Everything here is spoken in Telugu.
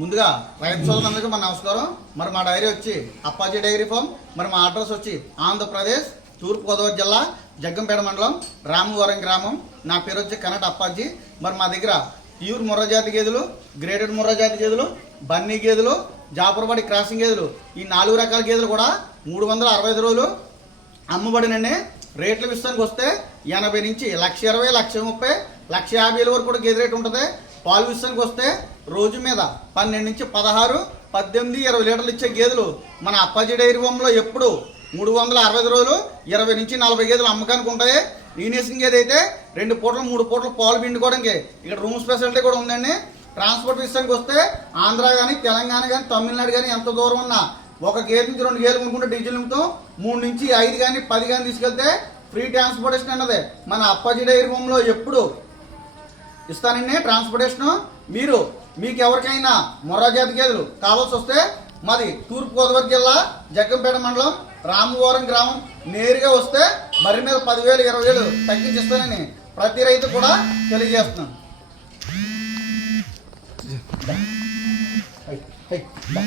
ముందుగా రైతు సోదరులందరికీ మన నమస్కారం. మరి మా డైరీ వచ్చి అప్పాజీ డైరీ ఫామ్. మరి మా అడ్రస్ వచ్చి ఆంధ్రప్రదేశ్ తూర్పుగోదావరి జిల్లా జగ్గంపేట మండలం రామవరం గ్రామం. నా పేరు వచ్చి కనట అప్పాజీ. మరి మా దగ్గర ప్యూర్ ముర్రజాతి గేదెలు గ్రేడెడ్ ముర్రజాతి గేదెలు బన్నీ గేదెలు జాపరబడి క్రాసింగ్ గేదెలు. ఈ నాలుగు రకాల గేదెలు కూడా మూడు వందల అరవై ఐదు రోజులు అమ్మబడినండి రేట్ల విషయానికి వస్తే ఎనభై నుంచి లక్ష ఇరవై లక్ష ముప్పై లక్ష యాభై వరకు కూడా గేదె రేటు ఉంటుంది. పాలు విషయానికి వస్తే రోజు మీద పన్నెండు నుంచి పదహారు పద్దెనిమిది ఇరవై లీటర్లు ఇచ్చే గేదెలు మన అప్పాజీ డైరీ ఫామ్లో ఎప్పుడు మూడు వందల అరవై రోజులు ఇరవై నుంచి నలభై గేదెలు అమ్మకానికి ఉంటాయి. ఈనేసింగ్ గేదె అయితే రెండు పూటలు మూడు పూటలు పాలు పిండుకోవడానికి. ఇక్కడ రూమ్ స్పెషాలిటీ కూడా ఉందండి. ట్రాన్స్పోర్ట్ విషయానికి వస్తే ఆంధ్ర కానీ తెలంగాణ కానీ తమిళనాడు కానీ ఎంత దూరం ఉన్నా ఒక గేదె నుంచి రెండు గేదెలు కొనుక్కుంటే డీజిల్ నిమిత్తం మూడు నుంచి ఐదు కానీ పది కానీ తీసుకెళ్తే ఫ్రీ ట్రాన్స్పోర్టేషన్ అన్నది. మన అప్పాజీ డైరీ ఎప్పుడు ఇస్తానండి ట్రాన్స్పోర్టేషన్ మీరు మీకు ఎవరికైనా మొర్రాజాతి గేదెలు కావాల్సి వస్తే మాది తూర్పుగోదావరి జిల్లా జగ్గంపేట మండలం రామవరం గ్రామం. నేరుగా వస్తే మరి మీద పదివేలు ఇరవై వేలు తగ్గించిస్తానని ప్రతి రైతు కూడా తెలియజేస్తున్నాను. Hey, hey, దా.